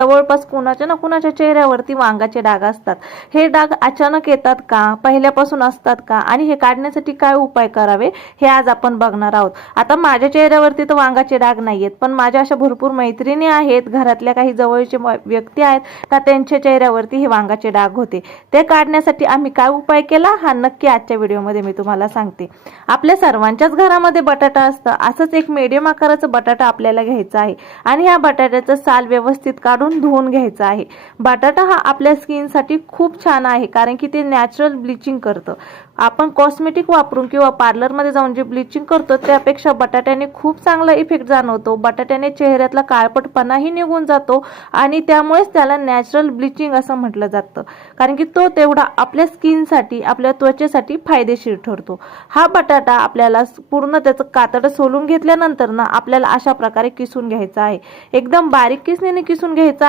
जवळपास कुणाच्या ना कुणाच्या चेहऱ्यावरती वांगाचे डाग असतात। हे डाग अचानक येतात का, पहिल्यापासून असतात का, आणि हे काढण्यासाठी काय उपाय करावे हे आज आपण बघणार आहोत। आता माझ्या चेहऱ्यावरती तर वांगाचे डाग नाहीयेत, पण माझ्या अशा भरपूर मैत्रिणी आहेत, घरातल्या काही जवळचे व्यक्ती आहेत का त्यांच्या चेहऱ्यावरती हे वांगाचे डाग होते। ते काढण्यासाठी आम्ही काय उपाय केला हा नक्की आजच्या व्हिडिओमध्ये मी तुम्हाला सांगते। आपल्या सर्वांच्याच घरामध्ये बटाटा असतं, असंच एक मीडियम आकाराचा बटाटा आपल्याला घ्यायचा आहे आणि ह्या बटाट्याचं साल व्यवस्थित काढून धुवून घ्यायचा आहे। बटाटा हा आपल्या स्किनसाठी खूप छान आहे, कारण की ते नॅचरल ब्लिचिंग करतं। आपण कॉस्मेटिक वापरून किंवा पार्लरमध्ये जाऊन जे ब्लिचिंग करतो त्यापेक्षा बटाट्याने खूप चांगला इफेक्ट जाणवतो। बटाट्याने चेहऱ्यातला काळपटपणाही निघून जातो आणि त्यामुळेच त्याला नॅचरल ब्लिचिंग असं म्हटलं जातं, कारण की तो तेवढा आपल्या स्किनसाठी, आपल्या त्वचेसाठी फायदेशीर ठरतो। हा बटाटा आपल्याला पूर्ण त्याचं कातडं सोलून घेतल्यानंतर ना आपल्याला अशा प्रकारे किसून घ्यायचा आहे। एकदम बारीक किसणीने किसून घ्यायचा